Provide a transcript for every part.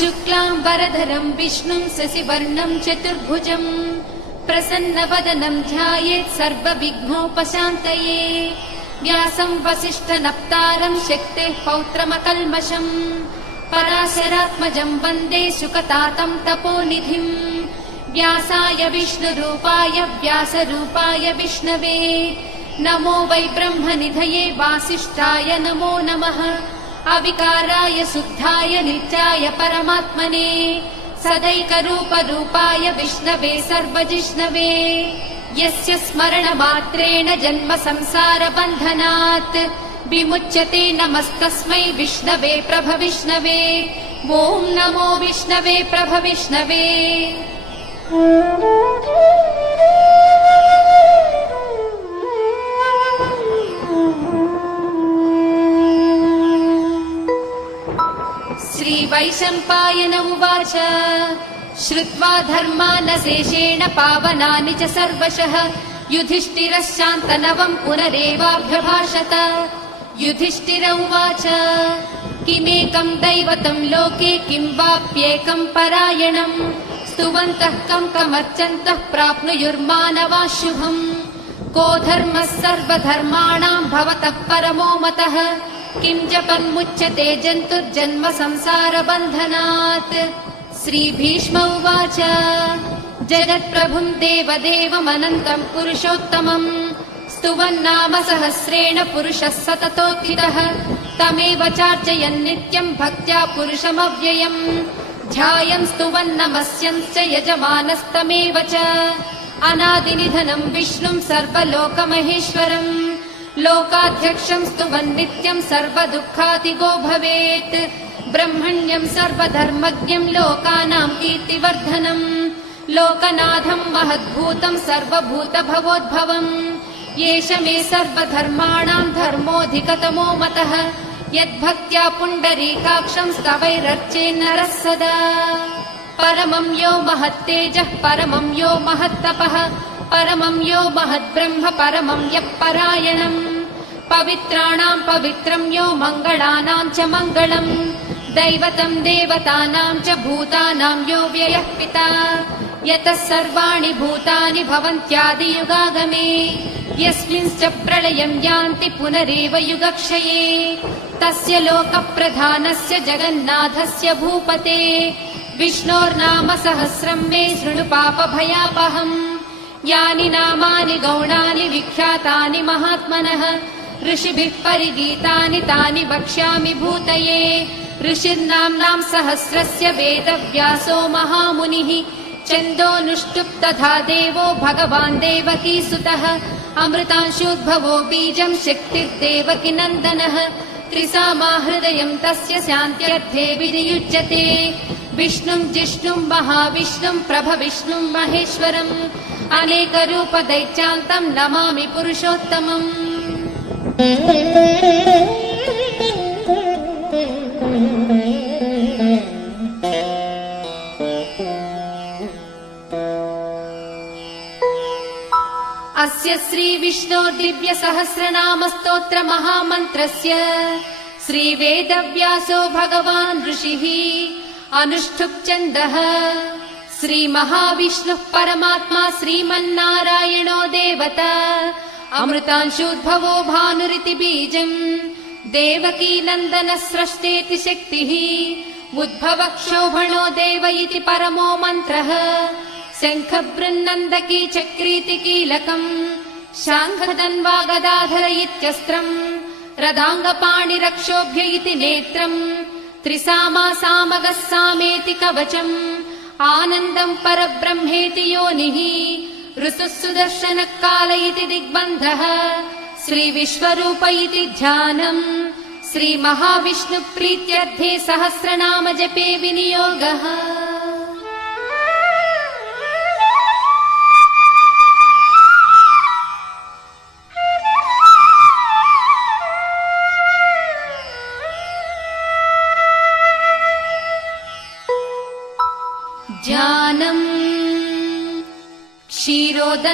शुक्लांबरधरं विष्णुं शशिवर्णं चतुर्भुजं प्रसन्नवदनं ध्यायेत् सर्वविघ्नोपशान्तये। व्यासं वसिष्ठनप्तारं शक्तेः पौत्रमकल्मषं पराशरात्मजं वन्दे शुकतातं तपोनिधिं। व्यासाय विष्णुरूपाय व्यासरूपाय विष्णवे नमो वै ब्रह्मनिधये वासिष्ठाय नमो नमः। अविकाराय शुद्धाय नित्याय परमात्मने सदैकरूपरूपाय विष्णवे सर्वजिष्णवे यस्य स्मरणमात्रेण जन्म संसारबन्धनात् विमुच्यते नमस्तस्मै विष्णवे प्रभविष्णवे। ॐ नमो विष्णवे प्रभविष्णवे। श्रीवैशम्पायन उवाच श्रुत्वा धर्मानशेषेण पावनानि च सर्वशः युधिष्ठिरः शान्तनवं पुनरेवाभ्यभाषत। युधिष्ठिर उवाच किमेकं दैवतं लोके किं वाप्येकं परायणं स्तुवन्तः कमर्चन्तः प्राप्नुयुर्मानवाः शुभम्। को धर्मः सर्वधर्माणां भवतः परमो मतः किं जपन्मुच्यते जन्तुर्जन्म संसारबन्धनात्। श्रीभीष्म उवाच जगत्प्रभुं देवदेवमनन्तं पुरुषोत्तमं स्तुवन्नाम सहस्रेण पुरुषः सततोत्थितः तमेव चार्चयन् नित्यं भक्त्या पुरुषमव्ययम् ध्यायन् स्तुवन्नमस्यंश्च यजमानस्तमेव च। अनादिनिधनं विष्णुं सर्वलोकमहेश्वरम् लोकाध्यक्षं स्तुवन् नित्यं सर्वदुःखातिगो भवेत्। ब्रह्मण्यं सर्वधर्मज्ञं लोकानां कीर्तिवर्धनम् लोकनाथं महद्भूतं सर्वभूतभवोद्भवम्। एष मे सर्वधर्माणां धर्मोऽधिकतमो मतः यद्भक्त्या पुण्डरीकाक्षं स्तवैरर्चेन्नरः सदा। परमं यो महत्तेजः परमं यो महत्तपः परमं यो महद्ब्रह्म परमं यः परायणम्। पवित्राणां पवित्रं यो मङ्गलानां च मङ्गलम् दैवतं देवतानां च भूतानां यो व्ययः पिता। यतः सर्वाणि भूतानि भवन्त्यादियुगागमे यस्मिंश्च प्रलयं यान्ति पुनरेव युगक्षये तस्य लोकप्रधानस्य जगन्नाथस्य भूपते विष्णोर्नाम सहस्रं मे शृणु पापभयापहम्। यानि नामानि गौणानि विख्यातानि महात्मनः ऋषिभिः परिगीतानि तानि वक्ष्यामि भूतये। ऋषिर्नाम्नां सहस्रस्य वेदव्यासो महामुनिः छन्दोऽनुष्टुप् तथा देवो भगवान् देवकीसुतः अमृतांशोद्भवो बीजं शक्तिर्देवकी नन्दनः त्रिसामा हृदयं तस्य शान्त्यर्थे विनियुज्यते। विष्णुं जिष्णुं महाविष्णुं प्रभविष्णुं महेश्वरम् अनेकरूपदैत्यान्तं नमामि पुरुषोत्तमम्। अस्य श्रीविष्णोर्दिव्यसहस्रनामस्तोत्र महामन्त्रस्य श्रीवेदव्यासो भगवान् ऋषिः अनुष्ठुप् छन्दः। श्रीमहाविष्णुः परमात्मा श्रीमन्नारायणो देवता अमृतांशोद्भवो भानुरिति बीजम् देवकी नन्दनः स्रष्टेति शक्तिः उद्भवः क्षोभणो देव इति परमो मन्त्रः शङ्खबृन्नन्दकी चक्रीति कीलकम् शाङ्खधन्वा गदाधर इत्यस्त्रम् रदाङ्गपाणिरक्षोभ्य इति नेत्रम् त्रिसामा सामगः सामेति कवचम् आनन्दम् परब्रह्मेति योनिः ऋसुः सुदर्शनः काल इति दिग्बन्धः श्रीविश्वरूप इति ध्यानम् श्रीमहाविष्णुप्रीत्यर्थे सहस्रनाम जपे विनियोगः।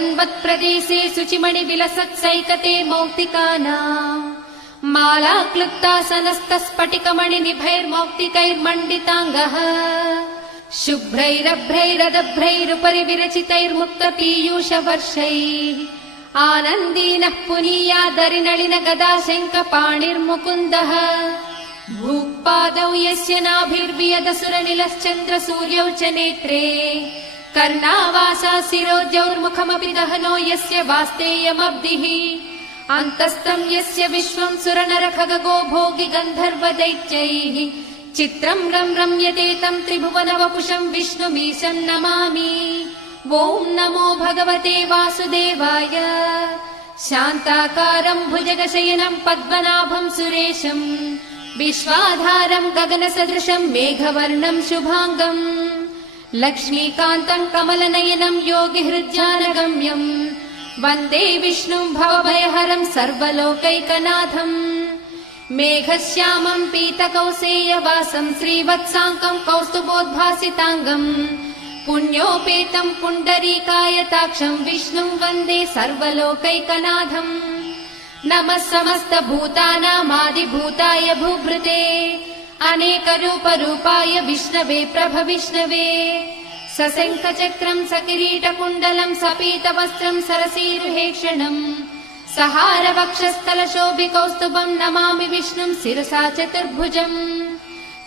वन्वत्प्रदेशे शुचिमणिविलसत्सैकते मौक्तिकानाम् माला क्लुप्तासनस्तस्फटिकमणिनिभैर्मौक्तिकैर्मण्डिताङ्गः शुभ्रैरभ्रैरदभ्रैरुपरि विरचितैर्मुक्तपीयूषवर्षैः आनन्दीनः पुनीयादरिनलिन गदाशङ्खपाणिर्मुकुन्दः भूपादौ यस्य नाभिर्वियदसुरनिलश्चन्द्रसूर्यौ च नेत्रे कर्णावासा शिरोद्यौर्मुखमपि दहनो यस्य वास्तेयमब्धिः अन्तस्थं यस्य विश्वं सुरनरखगो भोगि गन्धर्वदैत्यैः चित्रं रम्यते तं त्रिभुवनवपुषं विष्णुमीशं नमामि। ॐ नमो भगवते वासुदेवाय। शान्ताकारं भुजगशयनं पद्मनाभं सुरेशं विश्वाधारं गगनसदृशं मेघवर्णं शुभाङ्गं लक्ष्मीकान्तं कमलनयनं योगिहृद्यानगम्यं वन्दे विष्णुं भवभयहरं सर्वलोकैकनाथम्। मेघश्यामं पीतकौसेयवासं श्रीवत्साङ्कं कौस्तुभोद्भासिताङ्गम् पुण्योपेतं पुण्डरीकायताक्षं विष्णुं वन्दे सर्वलोकैकनाथम्। नमः समस्तभूतानामादिभूताय भूभृते अनेकरूपरूपाय विष्णवे प्रभविष्णवे सशङ्खचक्रं सकिरीटकुण्डलं सपीतवस्त्रं सरसीरुहेक्षणम् सहारवक्षस्थलशोभिकौस्तुभं नमामि विष्णुं शिरसा चतुर्भुजम्।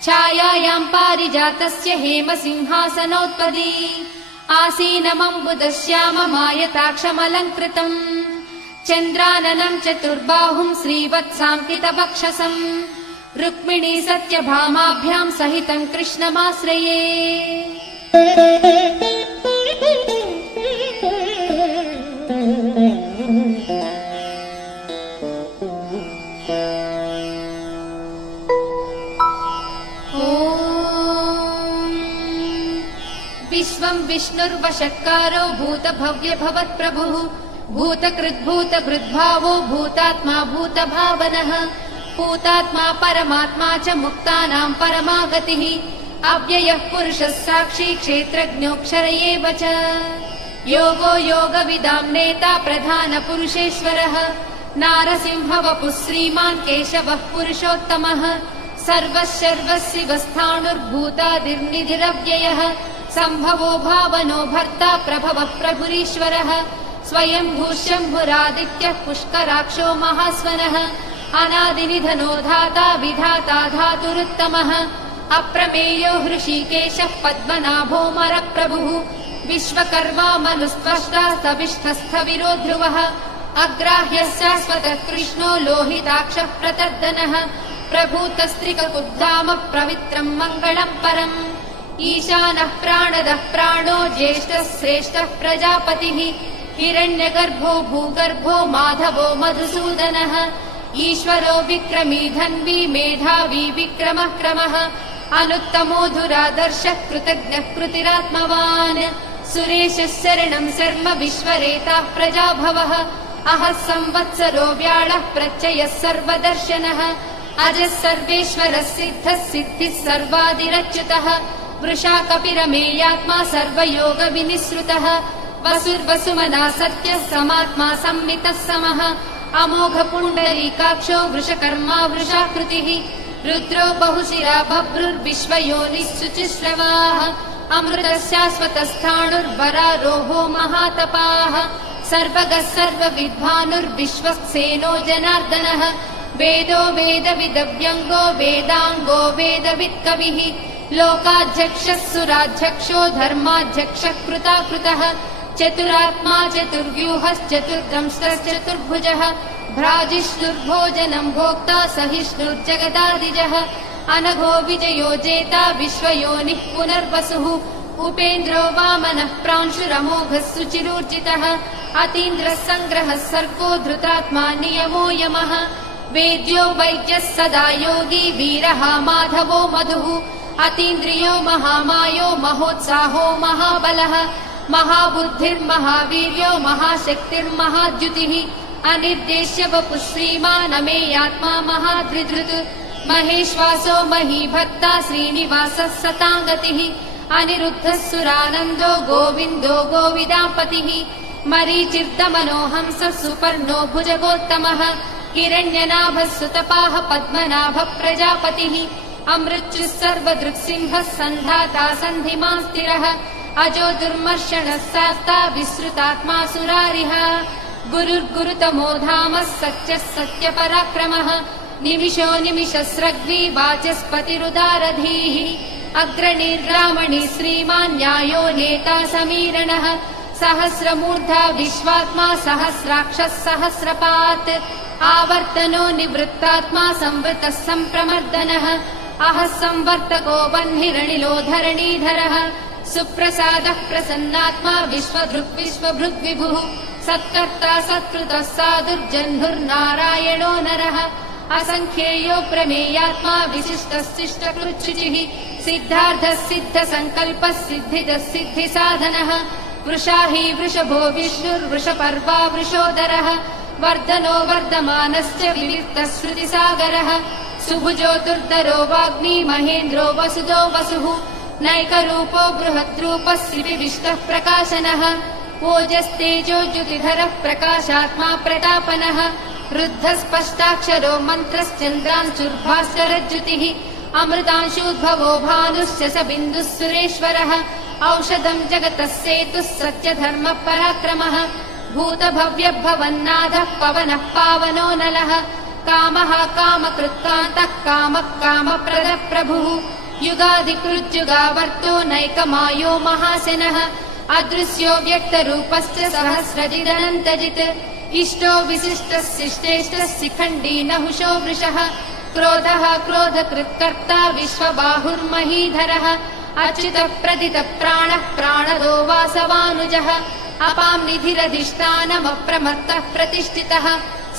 छायायां पारिजातस्य हेमसिंहासनोत्पदी आसीनमम्बुदश्याममायताक्षमलङ्कृतम् चन्द्राननं चतुर्बाहुं श्रीवत्साङ्कितवक्षसम् रुक्मिणी सत्यभामाभ्यां सहितं कृष्णमाश्रये। विश्वं विष्णुर्वषट्कारो भूतभव्यभवत्प्रभुः भूतकृद्भूतभृद्भावो भूतात्मा भूतभावनः भूतात्मा परमात्मा च मुक्तानां परमागतिः अव्ययः पुरुषः साक्षी क्षेत्रज्ञोऽक्षर एव च योगो योगविदां नेता प्रधानपुरुषेश्वरः नारसिंहवपुः श्रीमान् केशवः पुरुषोत्तमः सर्वशर्वशिवस्थाणुर्भूतादिर्निधिरव्ययः सम्भवो भावनो भर्ता प्रभवः प्रभुरीश्वरः स्वयंभूः शम्भुरादित्यः पुष्कराक्षो महास्वनः अनादिनिधनो धाता विधाता धातुरुत्तमः अप्रमेयो हृषीकेशः पद्मनाभो मरप्रभुः विश्वकर्मा मनुस्त्वष्टा स्तविष्ठस्थविरो ध्रुवः अग्राह्यः शाश्वतः कृष्णो लोहिताक्षः प्रतर्दनः प्रभूतस्त्रिककुब्धामः पवित्रम् मङ्गलम् परम् ईशानः प्राणदः प्राणो ज्येष्ठः श्रेष्ठः प्रजापतिः हिरण्यगर्भो भूगर्भो माधवो मधुसूदनः ईश्वरो विक्रमी धन्वी मेधावी विक्रमः क्रमः अनुत्तमो धुरादर्शः कृतज्ञः कृतिरात्मवान् सुरेशः शरणं शर्म विश्वरेताः प्रजाभवः अहः संवत्सरो व्याळः प्रत्ययः सर्वदर्शनः अजः सर्वेश्वरः सिद्धः सिद्धिः सर्वादिरच्युतः वृषा कपिरमेयात्मा सर्वयोगविनिसृतः वसुर्वसुमना सत्यः समात्मा संमितः समः अमोघ पुण्डरीकाक्षो वृषकर्मा वृषाकृतिः रुद्रो बहुशिरा बभ्रुर्विश्वयोनिः शुचिश्रवाः अमृतः शाश्वतस्थाणुर्वरारोहो महातपाः सर्वगः सर्वविद्वानुर्विश्वक्सेनो जनार्दनः वेदो वेदविदव्यङ्गो वेदाङ्गो वेदवित्कविः लोकाध्यक्षः सुराध्यक्षो धर्माध्यक्षः कृताकृतः चतुरात्मा चतुर्व्यूहश्चतुर्दंष्टश्चतुर्भुजः भ्राजिष्णुर्भोजनं भोक्ता सहिष्णुर्जगदादिजः अनघो विजयो जेता विश्वयोनिः पुनर्वसुः उपेन्द्रो वामनः प्रांशुरमोघः सुचिरूर्जितः अतीन्द्रः सङ्ग्रहः सर्गो धृतात्मा नियमो यमः वेद्यो वैद्यः सदा योगी वीरः माधवो मधुः अतीन्द्रियो महामायो महोत्साहो महाबलः महाबुद्धिर्महावीर्यो महाशक्तिर्महाद्युतिः अनिर्देश्य वपुः श्रीमानमेयात्मा महाधृधृत् महेश्वासो महीभक्ता श्रीनिवासः सताङ्गतिः अनिरुद्धः सुरानन्दो गोविन्दो गोविदापतिः मरीचिर्दमनोहंसः सुपर्णो भुजगोत्तमः हिरण्यनाभः सुतपाः पद्मनाभः प्रजापतिः अमृत्युः सर्वदृक्सिंहः सन्धाता सन्धिमान् स्थिरः अजो दुर्मर्षणः शास्ता विसृतात्मा सुरारिः गुरुर्गुरुतमो धामः सत्यः सत्यपराक्रमः निमिषो निमिषस्रग्वी वाचस्पतिरुदारधीः अग्रणीर्ब्राह्मणी श्रीमान् न्यायो नेता समीरणः सहस्रमूर्धा विश्वात्मा सहस्राक्षः सहस्रपात् आवर्तनो निवृत्तात्मा संवृतः सम्प्रमर्दनः अहः संवर्तको वह्निरनिलो धरणीधरः सुप्रसादः प्रसन्नात्मा विश्वधृक् विश्वभृग्विभुः सत्कर्ता सत्कृतः साधुर्जह्नुर्नारायणो नरः असङ्ख्येयो प्रमेयात्मा विशिष्टः शिष्टकृच्छुचिः सिद्धार्थः सिद्धसङ्कल्पः सिद्धिदः सिद्धिसाधनः वृषाही वृषभो विष्णुर्वृषपर्वा वृषोदरः वर्धनो वर्धमानश्च विविक्तः श्रुतिसागरः सुभुजो दुर्धरो वाग्मी महेन्द्रो वसुदो वसुः नैकरूपो बृहद्रूपः श्रीविष्टः प्रकाशनः ओजस्तेजो ज्युतिधरः प्रकाशात्मा प्रतापनः रुद्धस्पष्टाक्षरो मन्त्रश्चन्द्रांशुर्भास्करज्युतिः अमृतांशूद्भवो भानुश्च स बिन्दुः सुरेश्वरः औषधम् जगतः सेतुः सत्यधर्मपराक्रमः भूतभव्यभवन्नाथः पवनः पावनो नलः कामः कामकृत्कान्तः कामः कामप्रदः प्रभुः युगादिकृत्युगावर्तो नैकमायो महासेनः अदृश्यो व्यक्तरूपश्च सहस्रजिदनन्तजित् इष्टो विशिष्टः शिष्टेष्टः शिखण्डी नहुषो वृषः क्रोधः क्रोधकृत्कर्ता विश्वबाहुर्महीधरः अच्युतः प्रदितः प्राणः प्राणदो वासवानुजः अपां निधिरधिष्ठानमप्रमत्तः प्रतिष्ठितः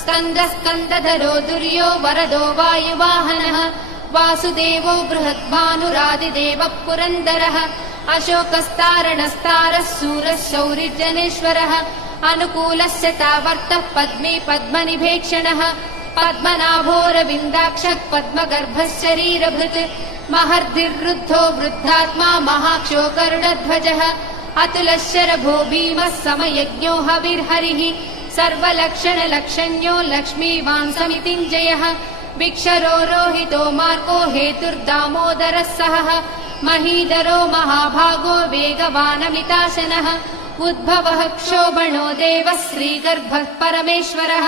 स्कन्दः स्कन्दधरो दुर्यो वरदो वायुवाहनः वासुदेवो बृहद्भानुरादिदेवः पुरन्दरः अशोकस्तारणस्तारः शूरः शौरिर्जनेश्वरः अनुकूलस्य तावर्तः पद्मे पद्मनिभेक्षणः पद्मनाभोरविन्दाक्षः पद्मगर्भः शरीरभृत् महर्धिर्वृद्धो वृद्धात्मा महाक्षो गरुडध्वजः अतुलः शरभो भीमः समयज्ञो हविर्हरिः सर्वलक्षणलक्षण्यो लक्ष्मीवान् समितिञ्जयः विक्षरो रोहितो मार्गो हेतुर्दामोदरः सहः महीधरो महाभागो वेगवानमिताशनः उद्भवः क्षोभणो देवः श्रीगर्भः परमेश्वरः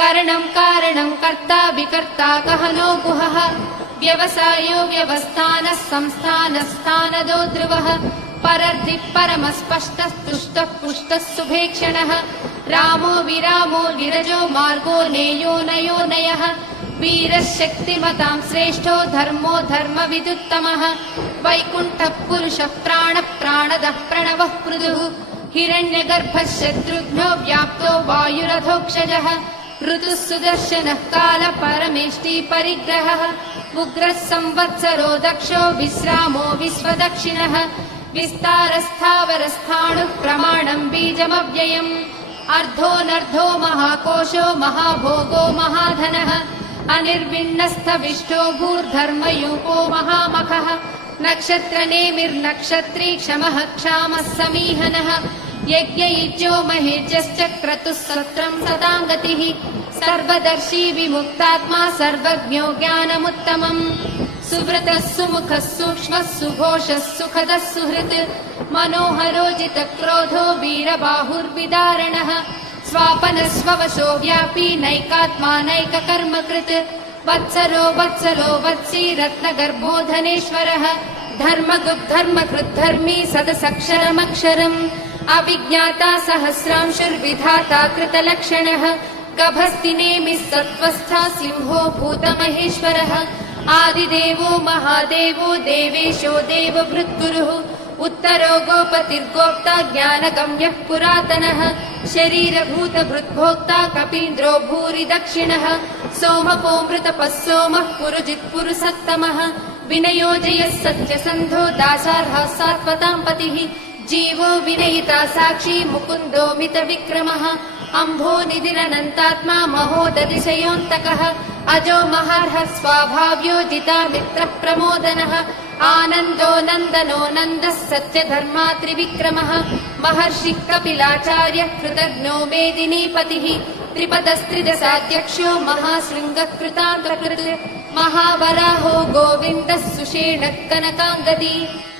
करणं कारणं कर्ता विकर्ता गहनो गुहः व्यवसायो व्यवस्थानः संस्थानस्थानदो ध्रुवः परर्धिः परमस्पष्टः तुष्टः पुष्टः सुभेक्षणः रामो विरामो विरजो मार्गो नेयो नयो नयः वीरः शक्तिमतां श्रेष्ठो धर्मो धर्मविदुत्तमः वैकुण्ठः पुरुषः प्राणः प्राणदः प्रणवः पृथुः हिरण्यगर्भः शत्रुघ्नो व्याप्तो वायुरथोक्षजः ऋतुः सुदर्शनः कालः परमेष्टि परिग्रहः उग्रः संवत्सरो दक्षो विश्रामो विश्वदक्षिणः विस्तारस्थावरस्थाणुः प्रमाणं बीजमव्ययम् अर्धोऽनर्धो महाकोशो महाभोगो महाधनः अनिर्विण्णस्थविष्टो भूर्धर्मयूपो महामखः नक्षत्रनेमिर्नक्षत्री क्षमः क्षामः समीहनः यज्ञयुज्यो महेज्यश्च क्रतुः सत्रं सदाङ्गतिः सर्वदर्शी विमुक्तात्मा सर्वज्ञो ज्ञानमुत्तमम् सुव्रतः सुमुखः सूक्ष्मः सुघोषः सुखदः सुहृत् मनोहरोजितक्रोधो वीरबाहुर्विदारणः स्वापनः स्ववशो व्यापी नैकात्मा नैककर्मकृत् वत्सरो वत्सलो वत्सी रत्नगर्भो धनेश्वरः धर्मकृद्धर्मी सदसक्षरमक्षरम् अविज्ञाता सहस्रांशुर्विधाता कृतलक्षणः गभस्तिनेमिः सत्त्वस्था सिंहो भूतमहेश्वरः आदिदेवो महादेवो देवेशो देवभृद्गुरुः उत्तरो गोपतिर्गोप्ता ज्ञानगम्यः पुरातनः शरीरभूतभृद्भोक्ता कपीन्द्रो भूरि दक्षिणः सोमपोऽमृतपः सोमः पुरुजित्पुरुषत्तमः विनयोजयः सत्यसन्धो दासार्हः सात्वतां पतिः जीवो विनयिता साक्षी मुकुन्दो मितविक्रमः अम्भो निधिरनन्तात्मा महोदतिशयोऽन्तकः अजो महार्हः स्वाभाव्यो जिता मित्रः प्रमोदनः आनन्दो नन्दनो नन्दः सत्यधर्मा त्रिविक्रमः महर्षिः कपिलाचार्यः कृतघ्नो मेदिनीपतिः त्रिपदस्त्रिदशाध्यक्षो महाशृङ्गकृतान्तकृत् महावराहो गोविन्दः सुषेणः कनकाङ्गदी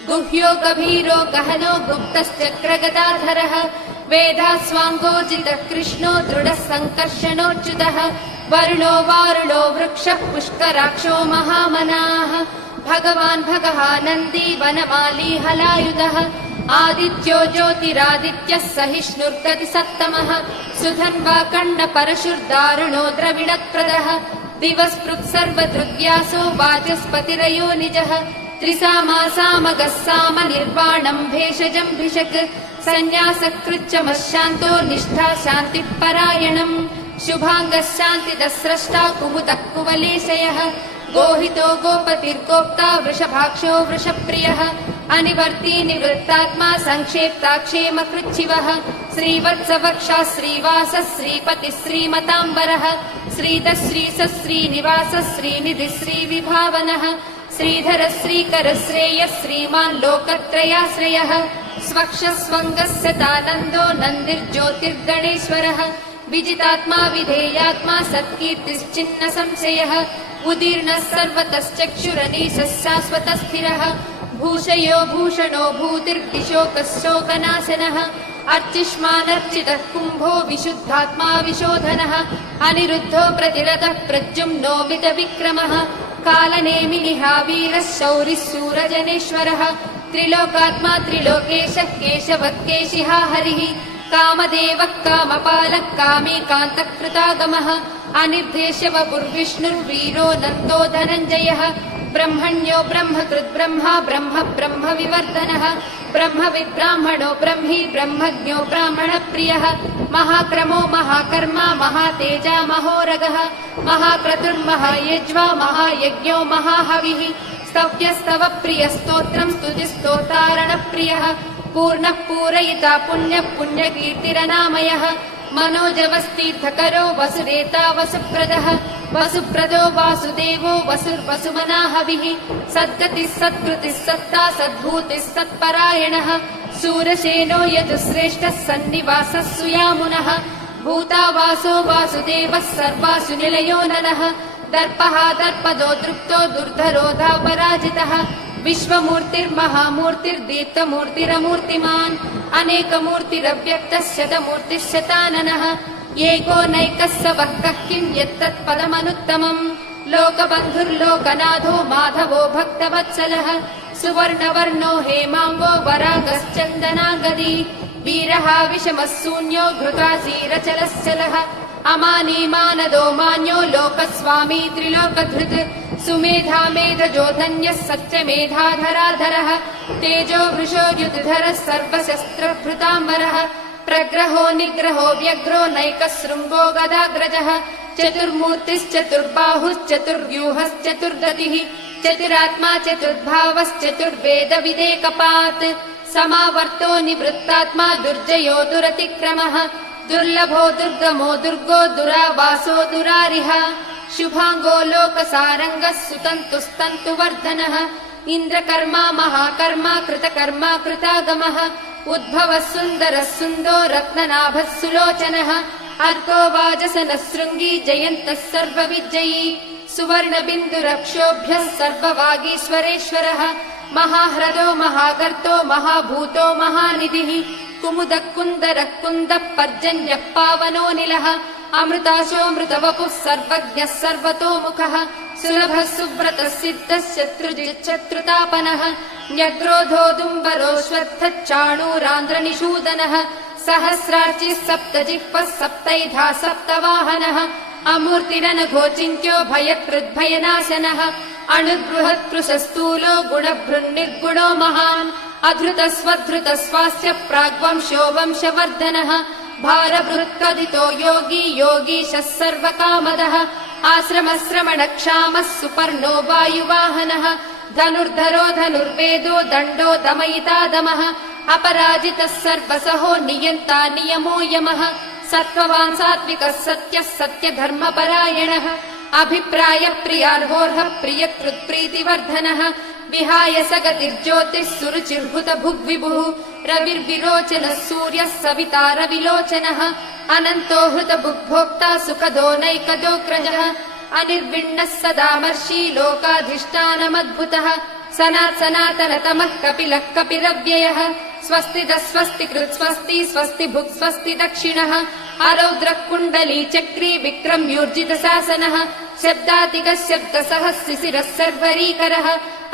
गुह्यो गभीरो गहनो गुप्तश्चक्रगदाधरः वेदास्वाङ्गोजितः कृष्णो दृढः सङ्कर्षणोच्युतः वरुणो वारुणो वृक्षः पुष्कराक्षो महामनाः भगवान् भगवानन्दी वनमाली हलायुधः आदित्यो ज्योतिरादित्यः सहिष्णुर्गतिसत्तमः सुधन्वा कण्डपरशुर्दारुणो द्रविणप्रदः दिवस्पृक् सर्वदृग्व्यासो वाचस्पतिरयो निजः त्रिसामासामगः साम निर्वाणम् भेषजम् भिषक् सन्न्यासकृच्चमशान्तो निष्ठा शान्तिः परायणम् शुभाङ्गः शान्तिदः स्रष्टा कुमुदः कुवलेशयः गोहितो गोपतिर्गोप्ता वृषभाक्षो वृषप्रियः अनिवर्ती निवृत्तात्मा संक्षेप्ताक्षेमकृच्छिवः श्रीवत्सवक्षा श्रीवासः श्रीपतिः श्रीमताम्बरः श्रीधः श्रीसः श्रीनिवासः श्रीनिधिः श्रीविभावनः श्रीधरः श्रीकरः श्रेयः श्रीमान् लोकत्रयाश्रयः स्वक्षस्वङ्गस्य तानन्दो नन्दिर्ज्योतिर्गणेश्वरः विजितात्मा विधेयात्मा सत्कीर्तिश्चिन्न संशयः उदीर्णः सर्वतश्चक्षुरनीशः शाश्वतः स्थिरः भूषयो भूषणो भूतिर्दिशोकः शोकनाशनः अर्चिष्मानर्चितः कुम्भो विशुद्धात्मा विशोधनः अनिरुद्धो प्रतिरतः प्रद्युम्नो मितविक्रमः कालनेमिनिः वीरः शौरिः शूरजनेश्वरः त्रिलोकात्मा त्रिलोकेशः केशवः केशिहा हरिः कामदेवः कामपालः कामीकान्तः कृतागमः अनिर्देश्य वपुर्विष्णुर्वीरो नन्दो धनञ्जयः ब्रह्मण्यो ब्रह्मकृद् ब्रह्मा ब्रह्म ब्रह्म विवर्धनः ब्रह्मविद्ब्राह्मणो ब्रह्मी ब्रह्मज्ञो ब्राह्मणप्रियः महाक्रमो महाकर्मा महातेजा महोरगः महाक्रतुर्महायज्वा महायज्ञो महाहविः स्तव्यस्तव प्रियस्तोत्रम् स्तुतिस्तोतारणप्रियः पूर्णः पूरयिता पुण्यः पुण्यकीर्तिरनामयः मनोजवस्तीर्थकरो वसुरेता वसुप्रदः वसुप्रदो वासुदेवो वसुर्वसुमनाहविः सद्गतिः सत्कृतिः सत्ता सद्भूतिः सत्परायणः शूरसेनो यजुश्रेष्ठः सन्निवासः सुयामुनः भूतावासो वासुदेवः सर्वासु निलयो ननः दर्पः दर्पदो दृप्तो दुर्धरोधापराजितः विश्वमूर्तिर्महामूर्तिर्दीप्तमूर्तिरमूर्तिमान् अनेकमूर्तिरव्यक्तः शतमूर्तिः शताननः एको नैकः स वः कः किम् यत्तत्पदमनुत्तमम् लोकबन्धुर्लोकनाथो माधवो भक्तवत्सलः सुवर्णवर्णो हेमाङ्गो वरागश्चन्दनागदी वीरः विषमः शून्यो घृतासीरचलश्चलः अमानी मानदो मान्यो लोकस्वामी त्रिलोकधृत् सुमेधा मेधजो धन्यः सत्यमेधाधराधरः तेजो वृषो युधरः सर्वशस्त्रभृताम्बरः प्रग्रहो निग्रहो व्यग्रो नैकशृङ्गो गदाग्रजः चतुर्मूर्तिश्चतुर्बाहुश्चतुर्व्यूहश्चतुर्गतिः चतुरात्मा चतुर्भावश्चतुर्वेदविदेकपात् समावर्तो निवृत्तात्मा दुर्जयो दुरतिक्रमः दुर्लभो दुर्गमो दुर्गो दुरावासो दुरारिः शुभाङ्गो लोकसारङ्गः सुतन्तुस्तन्तुवर्धनः इन्द्रकर्मा महाकर्मा कृतकर्मा कृतागमः उद्भवः सुन्दरः सुन्दो रत्ननाभः सुलोचनः अर्को वाजसनः शृङ्गी जयन्तः सर्वविजयी सुवर्णबिन्दुरक्षोभ्यः सर्ववागीश्वरेश्वरः महाह्रदो महागर्तो महाभूतो महानिधिः कुमुदः कुन्दरः कुन्दः पर्जन्यः पावनोऽनिलः अमृताशोऽमृतवपुः सर्वज्ञः सर्वतोमुखः सुलभः सुव्रतः सिद्धः शत्रुजिच्छत्रुतापनः न्यग्रोधोदुम्बरोऽश्वत्थश्चाणूरान्ध्रनिषूदनः सहस्रार्चिः सप्तजिह्वः सप्तैधा सप्तवाहनः अमूर्तिरनघोचिन्त्यो भयकृद्भयनाशनः अणुर्बृहत्कृशस्थूलो गुणभृन्निर्गुणो महान् अधृतस्वधृतस्वास्य प्राग्वंशो वंशवर्धनः भारभृत्कथितो योगी योगीशः सर्वकामदः आश्रमश्रमणक्षामः सुपर्णो वायुवाहनः धनुर्धरो धनुर्वेदो दण्डो दमयितादमः अपराजितः सर्वसहो नियन्ता नियमो यमः सत्त्ववान् सात्विकः सत्यः सत्यधर्मपरायणः अभिप्रायप्रियार्होर्हः प्रियकृत्प्रीतिवर्धनः विहाय स गतिर्ज्योतिः सुरुचिर्भुत भुग्विभुः रविर्विरोचनः सूर्यः सविता रविलोचनः अनन्तो हृतभुग्भोक्ता सुखदो नैकदोऽग्रजः अनिर्विण्णः सदामर्षि लोकाधिष्ठानमद्भुतः सनातनतमः कपिलः कपिरव्ययः स्वस्तिदः स्वस्तिकृत् स्वस्ति स्वस्ति भुक् स्वस्ति दक्षिणः आरौद्रः कुण्डली चक्री विक्रम्यूर्जितशासनः शब्दातिगः शब्दसः शिशिरः सर्वरीकरः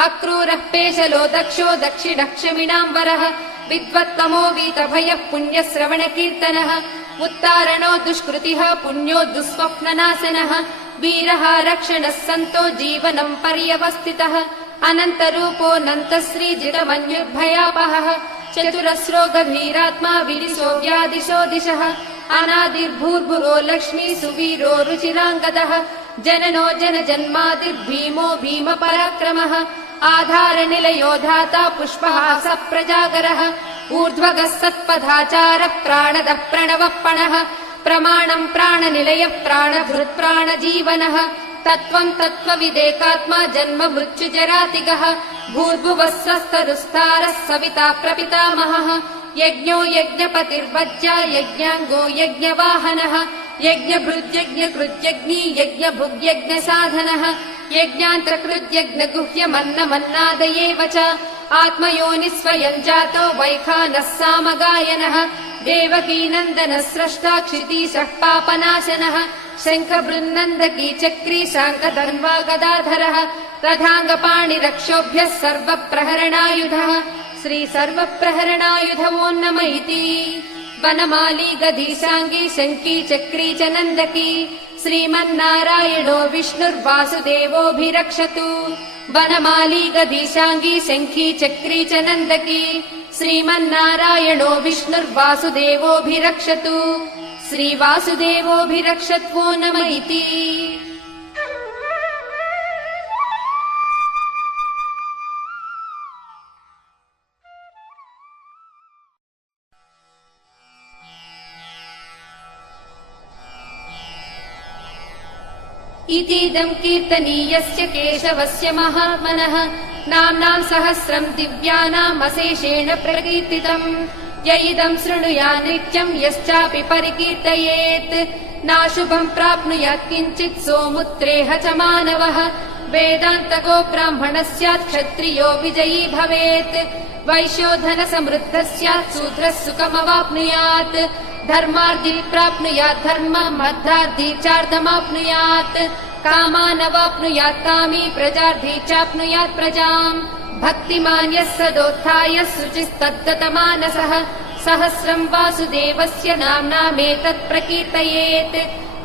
अक्रूरः पेशलो दक्षो दक्षिणः क्षमिणाम्बरः विद्वत्तमो वीतभयः पुण्यश्रवणकीर्तनः उत्तारणो दुष्कृतिः पुण्यो दुःस्वप्ननाशनः वीरः रक्षणः सन्तो जीवनम् पर्यवस्थितः अनन्तरूपोऽनन्तश्रीजितमन्युर्भयापहः चतुरस्रो गभीरात्मा विदिशो व्यादिशो दिशः अनादिर्भूर्भुवो लक्ष्मी सुवीरो रुचिराङ्गदः जननो जनजन्मादिर्भीमो भीमपराक्रमः आधारनिलयो धाता पुष्पहासः प्रजागरः ऊर्ध्वगः सत्पथाचारः प्राणदः प्रणवः प्रमाणम् प्राणनिलयः प्राणभृत् प्राणजीवनः तत्त्वम् तत्त्वविदेकात्मा जन्म मृत्युजरातिगः भूर्भुवः स्वस्तरुस्तारः सविता प्रपितामहः यज्ञो यज्ञपतिर्वज्या यज्ञाङ्गो यज्ञवाहनः यज्ञभृद्यज्ञकृत्यग्नी यज्ञभुग्यज्ञसाधनः यज्ञान्तकृद्यज्ञगुह्यमन्नमन्नादयेव च आत्मयोनिः स्वयम् जातो वैखानः सामगायनः देवकीनन्दनः स्रष्टा क्षितीशः पापनाशनः शङ्खबृन्नन्दकी चक्री शाङ्खधन्वा गदाधरः रथाङ्गपाणिरक्षोभ्यः सर्वप्रहरणायुधः श्री सर्वप्रहरणायुधवो नम इति वनमाली गदीशाङ्गी शङ्की चक्री च नन्दकी श्रीमन्नारायणो विष्णुर्वासुदेवोऽभिरक्षतु वनमाली गदीशाङ्गी शङ्खी चक्री च नन्दकी श्रीमन्नारायणो विष्णुर्वासुदेवोऽभिरक्षतु श्रीवासुदेवोऽभिरक्षत्वो नम इति इतीदम् कीर्तनीयस्य केशवस्य महात्मनः नाम्नाम् सहस्रम् दिव्यानाम् अशेषेण प्रकीर्तितम् य इदम् शृणुयात् नित्यम् यश्चापि परिकीर्तयेत् नाशुभम् प्राप्नुयात् किञ्चित् सोमुत्रेह च मानवः वेदान्तको ब्राह्मणः स्यात् क्षत्रियो विजयी भवेत् वैश्यो धनसमृद्धः स्यात् शूद्रः सुखमवाप्नुयात् धर्मार्थी प्राप्नुयात् धर्मम् अर्थार्थी चार्थमाप्नुयात् कामानवाप्नुयात् कामी प्रजार्थी चाप्नुयात् प्रजाम् भक्तिमान् यः सदोत्थाय शुचिस्तद्गतमानसः सहस्रम् वासुदेवस्य नाम्नामेतत् प्रकीर्तयेत्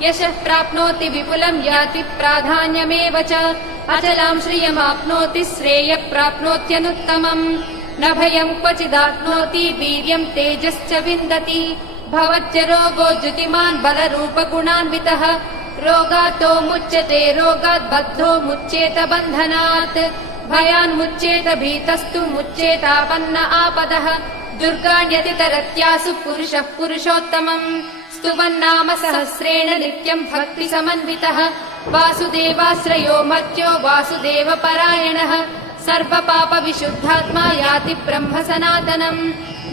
यशः प्राप्नोति विपुलम् याति प्राधान्यमेव च अचलाम् श्रियमाप्नोति श्रेयः प्राप्नोत्यनुत्तमम् न भयम् क्वचिदाप्नोति वीर्यम् तेजश्च विन्दति भवच्च रोगो द्युतिमान् बलरूपगुणान्वितः रोगातो मुच्यते रोगात् बद्धो मुच्येत बन्धनात् भयान्मुच्येत भीतस्तु मुच्येतापन्न आपदः दुर्गाण्यतितरत्यासु पुरुषः पुरुषोत्तमम् स्तुवन्नाम सहस्रेण नित्यम् भक्तिसमन्वितः वासुदेवाश्रयो मर्त्यो वासुदेवपरायणः सर्वपापविशुद्धात्मा याति ब्रह्म सनातनम्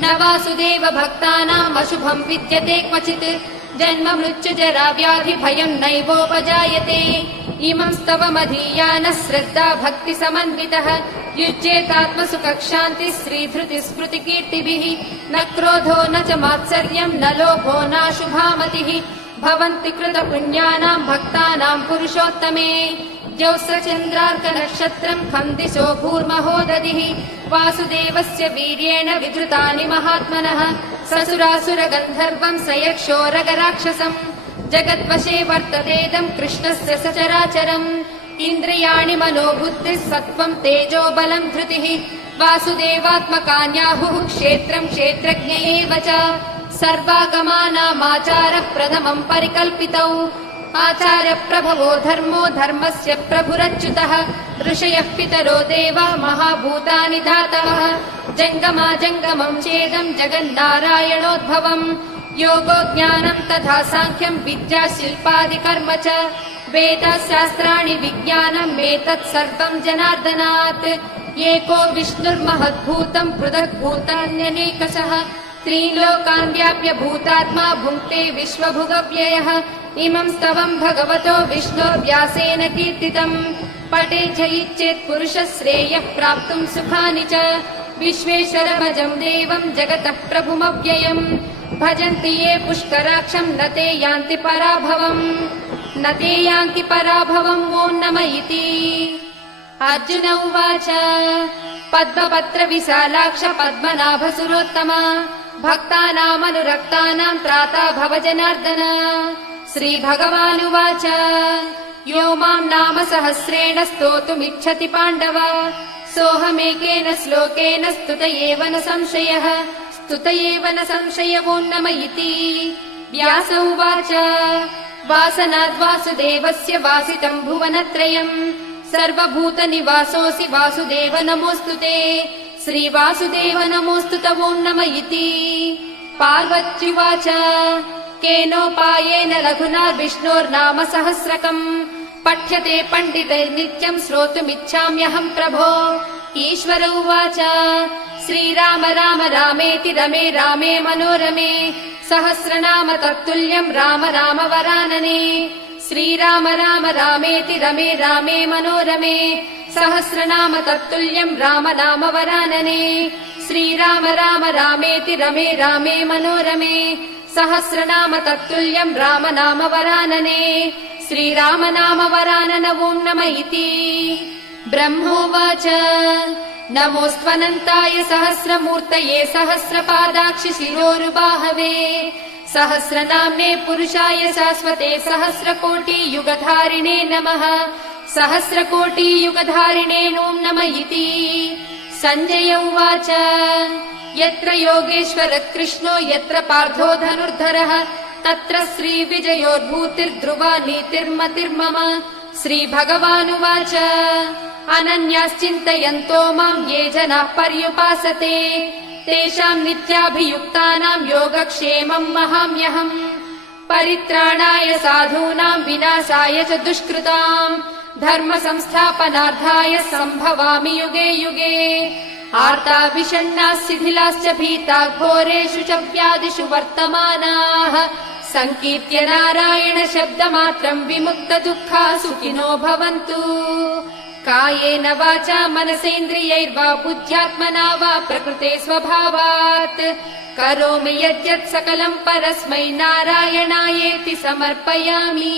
न वासुदेव भक्तानाम् अशुभम् विद्यते क्वचित् जन्म मृत्युजरा व्याधि भयम् नैवोपजायते इमम् स्तवमधीयानः श्रद्धा भक्तिसमन्वितः युज्येतात्मसुखक्षान्तिः श्रीधृतिस्मृतिकीर्तिभिः न क्रोधो न च मात्सर्यम् न लोभो नाशुभामतिः भवन्ति कृतपुण्यानाम् भक्तानाम् पुरुषोत्तमे ज्यौस्रचन्द्रार्कनक्षत्रम् खम् दिशो भूर्महोदधिः वासुदेवस्य वीर्येण विधृतानि महात्मनः ससुरासुरगन्धर्वम् स यक्षोरगराक्षसम् जगद्वशे वर्ततेदम् कृष्णस्य सचराचरम् इन्द्रियाणि मनोबुद्धिः सत्त्वम् तेजो बलम् धृतिः वासुदेवात्मकान्याहुः क्षेत्रम् क्षेत्रज्ञ एव च सर्वागमानामाचारः प्रथमम् परिकल्पितौ आचार्यप्रभवो धर्मो धर्मस्य प्रभुरच्युतः ऋषयः पितरो देवा महाभूतानि धातवः जङ्गमाजङ्गमम् चेदम् जगन्नारायणोद्भवम् योगो ज्ञानम् तथा साङ्ख्यम् विद्या शिल्पादिकर्म च वेदशास्त्राणि विज्ञानम् एतत् सर्वम् जनार्दनात् एको विष्णुर्महद्भूतम् पृथग्भूतान्यनेकशः त्रीलोकान् व्याप्य भूतात्मा भुङ्क्ते विश्वभुगव्ययः इमं स्तवम् भगवतो विष्णोर्व्यासेन कीर्तितम् पठे च इच्छेत् पुरुषः श्रेयः प्राप्तुम् सुखानि च विश्वेश्वरमजम् देवम् जगतः प्रभुमव्ययम् भजन्ति ये पुष्कराक्षम् न ते यान्ति पराभवम् ॐ नम इति। अर्जुन उवाच पद्मपत्रविशालाक्ष पद्मनाभसुरोत्तम भक्तानामनुरक्तानाम् त्राता भव जनार्दन। श्रीभगवानुवाच यो माम् नाम सहस्रेण स्तोतुमिच्छति पाण्डव सोऽहमेकेन श्लोकेन स्तुत एव न संशयः ॐ नम इति। व्यास उवाच वासनाद्वासुदेवस्य वासितम् भुवनत्रयम् सर्वभूतनिवासोऽसि वासुदेव नमोऽस्तु ते श्रीवासुदेव नमोऽस्तु ॐ नम इति। पार्वत्युवाच केनोपायेन रघुना विष्णोर्नाम सहस्रकम् पठ्यते पण्डितैर्नित्यम् श्रोतुमिच्छाम्यहम् प्रभो। ईश्वर उवाच श्रीराम राम रामेति रमे रामे मनोरमे सहस्रनाम तत्तुल्यम् राम राम वरानने। श्रीराम राम रामेति रमे रामे मनोरमे सहस्रनाम तत्तुल्यम् राम नाम वरानने। श्रीराम राम रामेति रमे रामे मनोरमे सहस्रनाम तत्तुल्यम् राम नाम वरानने। श्रीराम नाम वरानन ॐ नम इति। ब्रह्मोवाच नमोऽस्त्वनन्ताय सहस्रमूर्तये सहस्रपादाक्षि शिरोरुबाहवे सहस्रनाम्ने पुरुषाय शाश्वते सहस्रकोटियुगधारिणे नमः सहस्रकोटियुगधारिणे ॐ नम इति। सञ्जय उवाच यत्र योगेश्वर कृष्णो यत्र पार्थो धनुर्धरः तत्र श्रीविजयोर्भूतिर्ध्रुवा नीतिर्मतिर्मम। श्रीभगवानुवाच अनन्याश्चिन्तयन्तो माम् ये जनाः पर्युपासते तेषाम् नित्याभियुक्तानाम् योगक्षेमम् वहाम्यहम् परित्राणाय साधूनाम् विनाशाय च दुष्कृताम् धर्म संस्थापनार्थाय सम्भवामि युगे युगे। आर्ता विषण्णाः शिथिलाश्च भीता घोरेषु च व्याधिषु वर्तमानाः सङ्कीर्त्य नारायण शब्दमात्रम् विमुक्त दुःखा सुखिनो भवन्तु। कायेन वाचा मनसेन्द्रियैर्वा बुद्ध्यात्मना वा प्रकृते स्वभावात् करोमि यद्यत् सकलम् परस्मै नारायणायेति समर्पयामि।